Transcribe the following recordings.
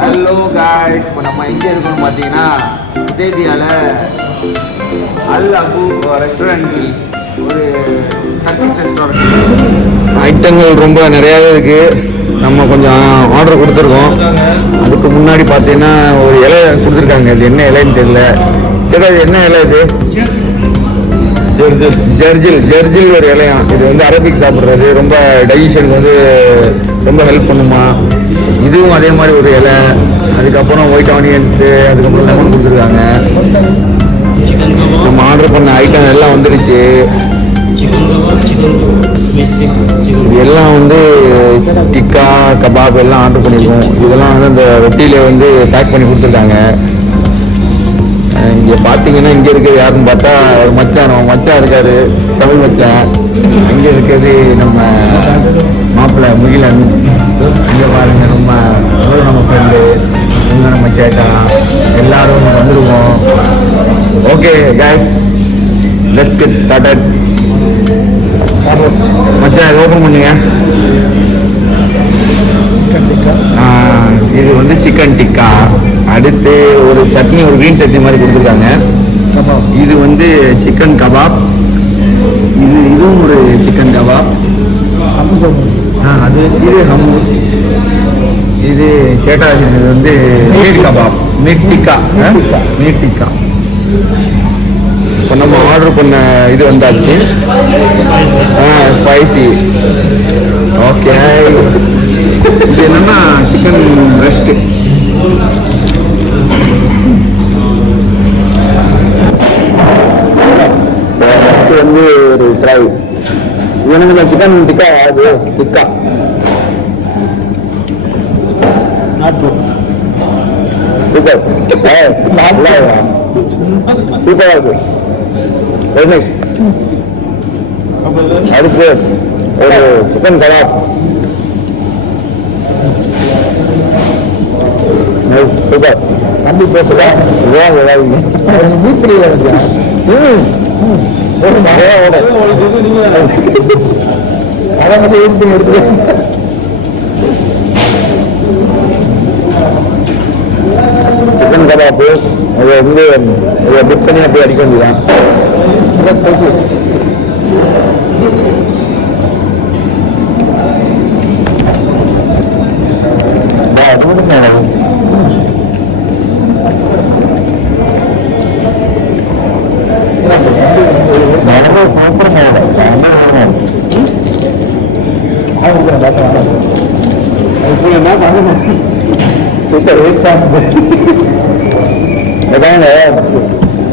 Hello guys, இப்போ நம்ம எங்கே இருக்கோம்னு பார்த்தீங்கன்னா உதேபியாவில் அல் அபு ரெஸ்டாரண்ட், ஒரு டர்க்கிஷ் ரெஸ்டாரண்ட். ஐட்டங்கள் ரொம்ப நிறையாவே இருக்குது. நம்ம கொஞ்சம் ஆர்டர் கொடுத்துருக்கோம். அதுக்கு முன்னாடி பார்த்தீங்கன்னா ஒரு இலை கொடுத்துருக்காங்க. இது என்ன இலைன்னு தெரியல. சரி, அது என்ன இலை? இது ஜர்ஜில் ஒரு இலையா. இது வந்து அரபிக் சாப்பிட்றது, ரொம்ப டைஜஷனுக்கு வந்து ரொம்ப ஹெல்ப் பண்ணுமா. இதுவும் அதே மாதிரி ஒரு இலை. அதுக்கப்புறம் ஒயிட் ஆனியன்ஸு, அதுக்கப்புறம் லெமன் கொடுத்துருக்காங்க. நம்ம ஆர்டர் பண்ண ஐட்டம் எல்லாம் வந்துடுச்சு. இது எல்லாம் வந்து டிக்கா கபாப் எல்லாம் ஆர்டர் பண்ணியிருக்கோம். இதெல்லாம் வந்து அந்த ரொட்டியில வந்து பேக் பண்ணி கொடுத்துருக்காங்க. இங்கே பார்த்தீங்கன்னா இங்கே இருக்கிறது யாருன்னு பார்த்தா ஒரு மச்சான், நம்ம மச்சான் இருக்காரு, தமிழ் மச்சான். அங்கே இருக்கிறது நம்ம மாப்பிள்ளை முகிலன். இங்கே பாருங்க, நம்ம ஃப்ரெண்டு, இங்கே நம்ம சேட்டா, எல்லாரும் வந்துருவோம். Okay guys, let's get started. மச்சான் இது ஓப்பன் பண்ணுங்க. இது வந்து சிக்கன் டிக்கா. அடுத்து ஒரு சட்னி, ஒரு கிரீன் சட்னி மாதிரி கொடுத்துருக்காங்க. இது வந்து சிக்கன் கபாப். இதுவும் ஒரு சிக்கன் கபாப். இது ஹம்மூஸ். இது சேட்டா, இது வந்து மீட் கபாப், மீட் டிக்கா. இப்போ நம்ம ஆர்டர் பண்ண இது வந்தாச்சு. ஸ்பைசி. ஓகே, இது என்னன்னா சிக்கன் பிரஸ்ட். வந்து ஒரு ட்ரை. எனக்கு சிக்கன் டிக்கா, அது டிக்கா சூப்பரா இருக்கு. Very nice. அடுத்து ஒரு சிக்கன் கபாப். சூப்பர். தம்பி பேசுறா வீட்டில் எடுத்து சிக்கன் கபாப்பு. அதை வந்து புக் பண்ணி அப்படியே அடிக்க வேண்டியதான். ஸ்பைசி.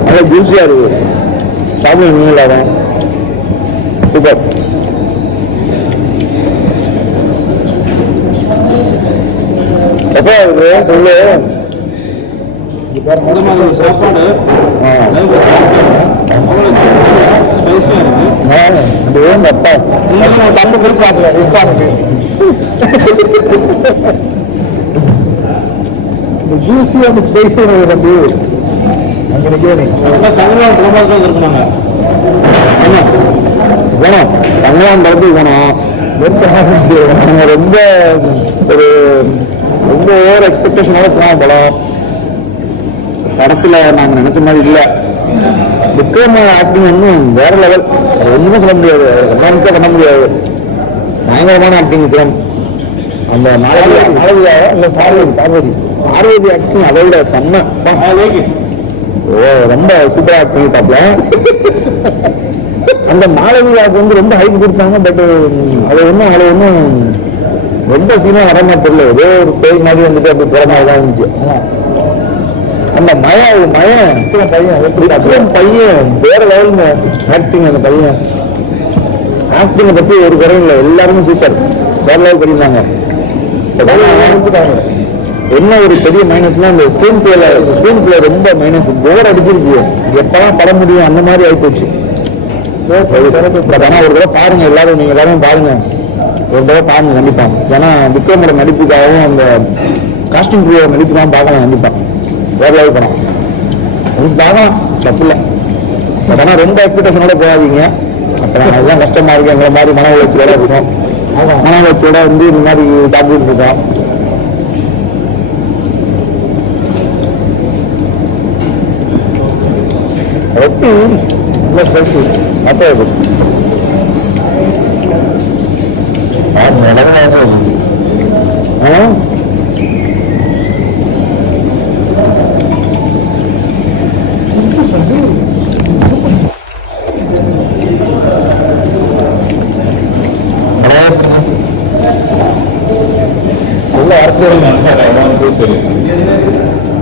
நல்ல ஜூஸியா இருக்கு. சாப்பிடுங்க. சூப்பர். எப்போ இருக்கு சொல்லு. சாப்பாடு தப்பு குறிப்பாக்கல இருப்பானுக்கு. ஜூஸியான ஸ்பைசி தம்பி. தங்களான் படத்துக்கு போனோம். ரொம்ப ஒரு ரொம்ப ஓவர் எக்ஸ்பெக்டேஷனோட போனோம். படத்துல நாங்க நினைச்ச மாதிரி இல்ல. விக்ரம் ஆக்டிங் இன்னும் வேற லெவல். அது ஒண்ணுமே சொல்ல முடியாது, ரொமான்ஸா பண்ண முடியாது. பயங்கரமான ஆக்டிங் விக்ரம். அந்த பார்வதி ஆக்டிங் அதை விட செம்ம. ரொம்ப சூப்பரா ஆக்டிங் பார்ப்பல. அந்த மாளவியாவுக்கு வந்து ரொம்ப ஹைப் கொடுத்தாங்க. பட் அது ஒன்றும் ரொம்ப சீனா வர மாதிரி தெரியல. ஏதோ ஒரு பேய் மாதிரி வந்துட்டு அப்படி போற மாதிரி தான் இருந்துச்சு. அந்த பையன் வேற லெவலுங்க ஆக்டிங். அந்த பையன் ஆக்டிங்கை பத்தி ஒரு குறையும் இல்லை, எல்லாருமே சூப்பர் வேற லெவல் பண்ணியிருந்தாங்க. என்ன ஒரு பெரிய மைனஸ்னா அந்த ஸ்கிரீன் பிளே ரொம்ப மைனஸ். போர் அடிச்சிருச்சு. எப்பதான் படம் முடியும் அந்த மாதிரி ஆயிப்போச்சு. ஆனா ஒரு தடவை பாருங்க எல்லாரும், நீங்க எல்லாரும் பாருங்க, ஒரு தடவை பாருங்க கண்டிப்பா. ஏன்னா விக்ரமோட நடிப்புக்காகவும் அந்த காஸ்டியூம் கிரியோட நடிப்பு தான் பார்க்கலாம் கண்டிப்பா. வேற லெவல் படம் பார்க்கலாம், தப்பு இல்லை. பட் ஆனால் ரொம்ப எக்ஸ்பெக்டேஷனோட போகாதீங்க. அப்புறம் அதுதான் கஷ்டமா இருக்கு. எங்களை மாதிரி மன உளைச்சலோட இருக்கும். மன உளைச்சலோட வந்து இந்த மாதிரி சாப்பிட்டு இருக்கோம். ரொட்டி ரொம்ப ஸ்பைசி அப்போ இது நல்லா அரைச்சி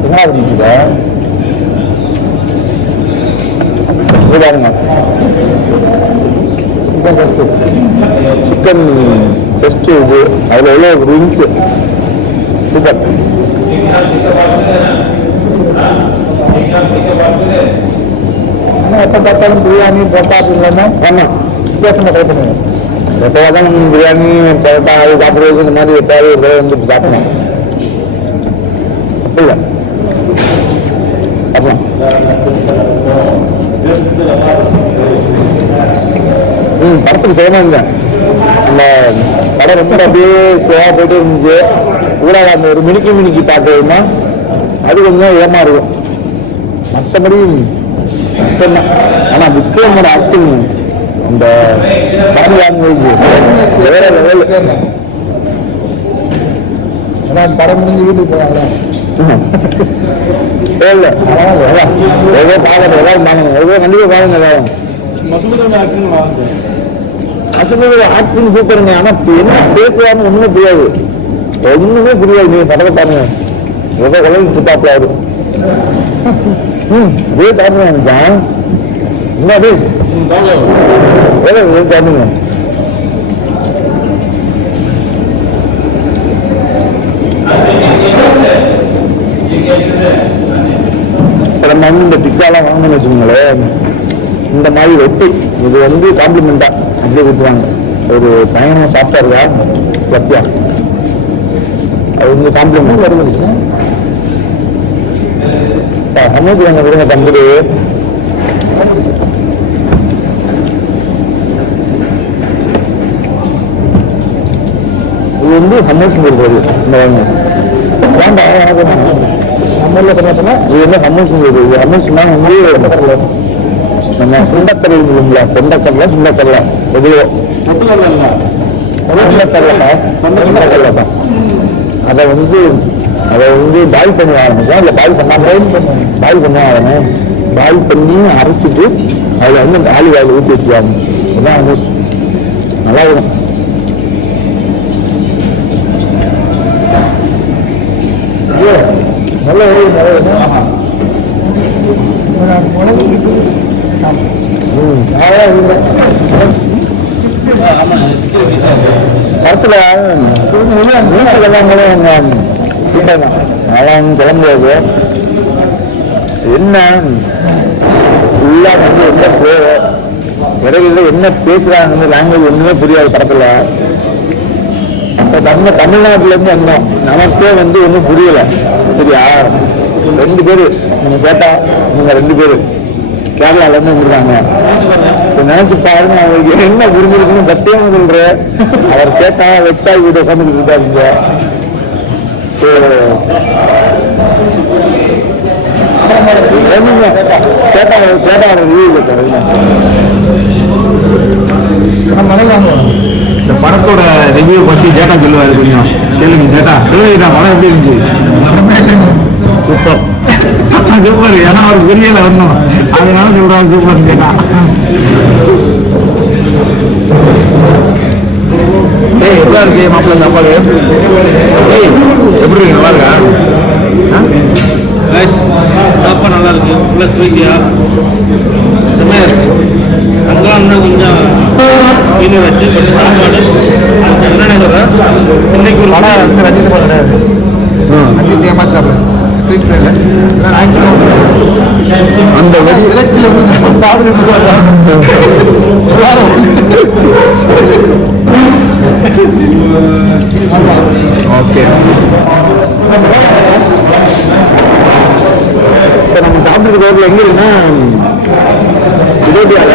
என்ன இருந்துச்சுக்கா பாருங்க சிக்கன் ஃபஸ்ட்டு சிக்கன் செஸ்ட்டு இது அதில் உள்ள விங்ஸு சூப்பர். எப்போ பார்த்தாலும் பிரியாணி பரோட்டா அப்படின்னா ஆமாம் வித்தியாசமாக ட்ரை பண்ணுவேன். எப்போ தான் பிரியாணி பரோட்டா அது சாப்பிடுறது இந்த மாதிரி எப்போயாவது ஒரு வந்து சாப்பிடணும் அப்படி இல்லை சாப்பிடலாம். படத்துக்கு சொல்லணுங்க அந்த படம் ரொம்ப அப்படியே ஸ்லோவாக போயிட்டு இருந்துச்சு. ஊடாக அந்த ஒரு மினிக்கி பார்க்கணும்னா அது கொஞ்சம் ஏமா இருக்கும். மற்றபடி கஷ்டம்தான். ஆனால் விக்ரமோட ஆக்டிங் இந்த பாடி லாங்குவேஜ் வேற லெவல். அதான் படம் முடிஞ்சு வீட்டுக்கு போவாங்க ஏதோ பாருங்க எல்லாரும் பாருங்க ஏதோ கண்டிப்பாக பாருங்க எல்லாரும். அசுமதி ஆக்டிங் சூப்பருங்க. ஆனால் என்ன பேசுவாருன்னு ஒன்றுமே புரியாது. ஒன்றுமே புரியாது. நீங்கள் படத்தை பாருங்க ஏதோ கலந்து சுத்தாப்பில் ஆகுது. அதே பாருங்க நினைச்சான் என்ன அது ஏதோ பாருங்க. இப்போ நம்ம வந்து இந்த பிக்காலாம் வாங்கணும்னு வச்சுக்கோங்களேன். இந்த மாதிரி ரொட்டி இது வந்து காம்ப்ளிமெண்டா அப்படியே கொடுத்துருவாங்க. ஒரு பயங்கரமாக சாஃப்டாக இருக்கா ஃப்ளஃபியா அது வந்து காம்ப்ளிமெண்ட் வருது. அமௌண்ட் வாங்க விடுங்க தம்பி. இது வந்து ஹம்மஸ் சொல்றது இந்த வாங்க வேண்டாம் நம்மள பண்ணா இது வந்து ஹம்மஸ் சொல்றது. இது ஹம்மஸ்னா வந்து நம்ம சுண்டக்கடலை இல்லைங்களா கொண்டக்கடலை சுண்டக்கடலை எதுவோ சுண்டக்கடலை தான். அதை வந்து பாயில் பண்ணி ஆரம்பிச்சோம். இல்லை பாயில் பண்ண ஆகணும். பாயில் பண்ணி அரைச்சிட்டு அதில் வந்து அந்த ஆலிவ் ஆயில் ஊற்றி வச்சுருவாங்க. இதுதான் ஹம்மஸ் நல்லா இருக்கும். நல்ல படத்துல நல்லா கிளம்புறது என்ன ஃபுல்லா வந்து ரொம்ப ஸ்லோ. இடையில என்ன பேசுறாங்க லாங்குவேஜ் ஒண்ணுமே புரியாது படத்துல. அப்ப நம்ம தமிழ்நாட்டுல இருந்து வந்தோம் நமக்கே வந்து ஒன்றும் புரியல. சரியா 2 பேரு நம்ம சேட்டா இவங்க 2 பேரு கேரளால இருந்து வந்துருக்காங்க. சரி நினைச்சு பாருங்க அவங்களுக்கு என்ன புரிஞ்சிருக்குன்னு சத்தியமா சொல்றேன். அவர் சேட்டா வெப்சைட் வீட்டு உட்காந்துக்கிட்டு இருக்காருங்க. சேட்டா ரிவ்யூ இந்த படத்தோட ரிவ்யூ பத்தி சேட்டா சொல்லுவாரு. கொஞ்சம் கேளுங்க சேட்டா. சொல்லுங்க படம் எப்படி இருந்துச்சு? Super super. ஏன்னா அவர் புரியல வரணும் அதனால சொல்றாங்க சூப்பர் சேட்டா. எப்படா இருக்கு மாப்பிள்ள சாப்பாடு? எப்படி இருக்கு? நல்லா இருக்கா? சாப்பாடு நல்லா இருக்கு. ப்ளஸ் ஸ்பைசியா செம்மையா இருக்கு. அங்கெல்லாம் கொஞ்சம் மீன் வச்சு கொஞ்சம் சாப்பாடு என்னென்ன இன்னைக்கு ஒரு படம் வந்து ரஞ்சித் படம் கிடையாது. ரஞ்சித் ஏமாத்தாப்ல ஸ்கிரீன் பிளேல அந்த விரக்தியில் வந்து சாப்பிட்டு ஓகே. இப்போ நம்ம சாப்பிட்டு போகிறது எங்கே இருக்குன்னா இதோட்டியால.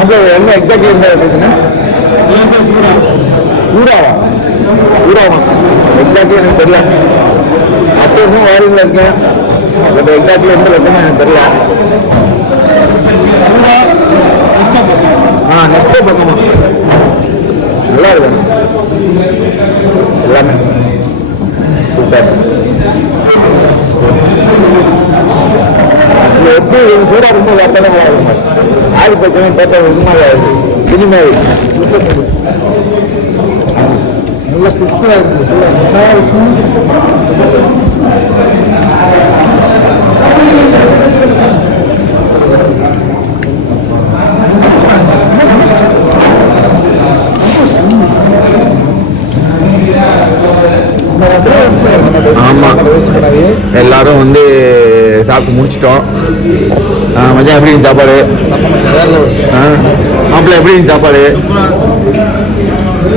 அப்போ என்ன எக்ஸாக்ட்லி எந்த லொக்கேஷனு? ஊடாவா எக்ஸாக்ட்லி எனக்கு தெரியல. 10 வருஷம் வாரியில் இருக்கேன். பட் எக்ஸாக்ட்லி எந்த லொக்கேஷன் எனக்கு தெரியல. நெக்ஸ்ட் பக்கமா நல்லா இருக்கு எல்லாமே சூப்பர். எப்படி சூடா ரொம்ப வேப்பதான் நல்லா இருக்கும். ஆறு பச்சனை போட்ட இனிமேல் நல்லா கிறிஸ்பா இருக்கு. ஆமாம், எல்லாரும் வந்து சாப்பிட்டு முடிச்சிட்டோம். மச்சான் எப்படி இருந்துச்சு சாப்பாடு? மாப்பிள்ள எப்படி இருந்துச்சு சாப்பாடு?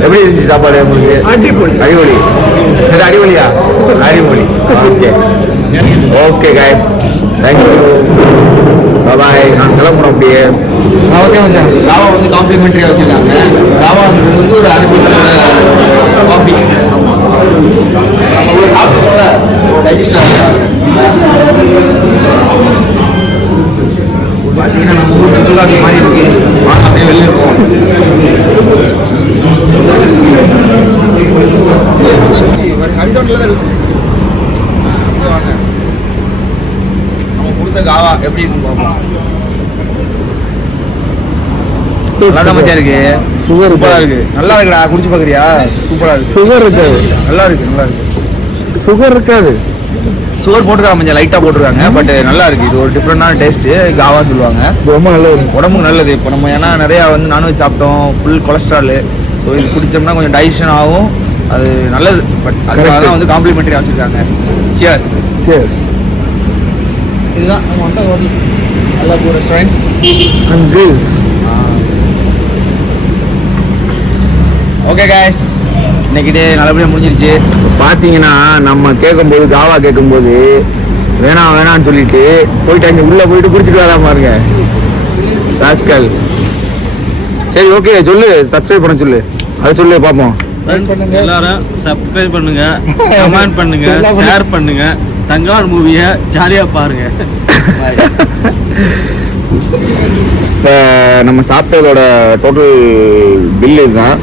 எப்படி இருந்துச்சு சாப்பாடு உங்களுக்கு? அடிபொலி. அடிபொலி. இது அடிபொலியா? அடிபொலி. ஓகே ஓகே கைஸ், தேங்க்யூ, பாய். நான் கிளம்புறோம் அப்படியே. ஓகே மச்சான். காவா வந்து காம்ப்ளிமெண்ட்ரியாக வச்சுருக்காங்க. காவா வந்து ஒரு அரபிக்கோட காஃபி. நம்ம சாப்பிட்டோம்ல, டைஜஸ்ட் ஆகும். பார்த்தீங்கன்னா நம்ம ஊர் சுக்கு காஃபி மாதிரி இருக்கு. வாங்க அப்படியே வெளியே இருக்கோம். ஹரிசாண்டில் தான் இருக்கு. வாங்க, நம்ம கொடுத்த காவா எப்படி இருக்குன்னு பார்ப்போம். நல்லா தான் மச்சான் இருக்கு. சுகர் சூப்பரா இருக்கு. நல்லா இருக்குடா. குடிச்சு பாக்குறியா? சூப்பரா இருக்கு. சுகர் இருக்காது. நல்லா இருக்கு, நல்லா இருக்கு. சுகர் இருக்காது. சுகர் போட்டுருக்காங்க, கொஞ்சம் லைட்டா போட்டுருக்காங்க. பட் நல்லா இருக்கு. இது ஒரு டிஃப்ரெண்டான டேஸ்ட். காவான்னு சொல்லுவாங்க. ரொம்ப நல்லது, உடம்புக்கு நல்லது. இப்போ நம்ம ஏன்னா நிறையா வந்து நான்வெஜ் சாப்பிட்டோம், ஃபுல் கொலஸ்ட்ரால். ஸோ இது குடிச்சோம்னா கொஞ்சம் டைஜஷன் ஆகும், அது நல்லது. பட் அதுக்காக தான் வந்து காம்ப்ளிமெண்ட்ரி வச்சுருக்காங்க. சியர்ஸ். சியர்ஸ். இதுதான் நம்ம வந்த hotel Allah restaurant and grills. Okay guys, இன்னைக்கு டே நல்லபடியாக முடிஞ்சிருச்சு. பார்த்தீங்கன்னா நம்ம கேட்கும்போது, காவா கேட்கும்போது வேணாம் வேணான்னு சொல்லிட்டு போயிட்டு அங்கே உள்ளே போயிட்டு குடிச்சிட்டு வரா பாருங்க ராஸ்கல். சரி ஓகே, சொல்லு, சப்ஸ்கிரைப் பண்ண சொல்லு, அதை சொல்லு பார்ப்போம். எல்லாரும் சப்ஸ்கிரைப் பண்ணுங்க, கமெண்ட் பண்ணுங்க, ஷேர் பண்ணுங்க. தங்கலான் மூவியை ஜாலியா பாருங்க. இப்போ நம்ம சாப்பிட்டதோட டோட்டல் பில் இதுதான்.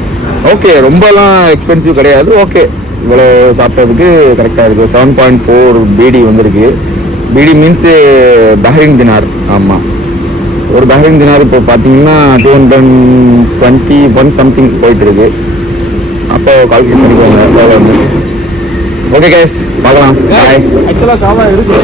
ஓகே, ரொம்பலாம் எக்ஸ்பென்சிவ் கிடையாது. ஓகே, இவ்வளோ சாப்பிட்டதுக்கு கரெக்டாக இருக்குது. 7.4 பிடி வந்திருக்கு. பிடி மீன்ஸு பஹ்ரைன் தினார். ஆமாம், ஒரு பஹ்ரைன் தினார் இப்போ பார்த்தீங்கன்னா 221 சம்திங் போயிட்டுருக்கு. அப்போ கால்குலேட் பண்ணிக்கோங்க எவ்வளோ. ஓகே கைஸ், பார்க்கலாம். பாய். ஆக்சுவலாக காவா இருக்கு.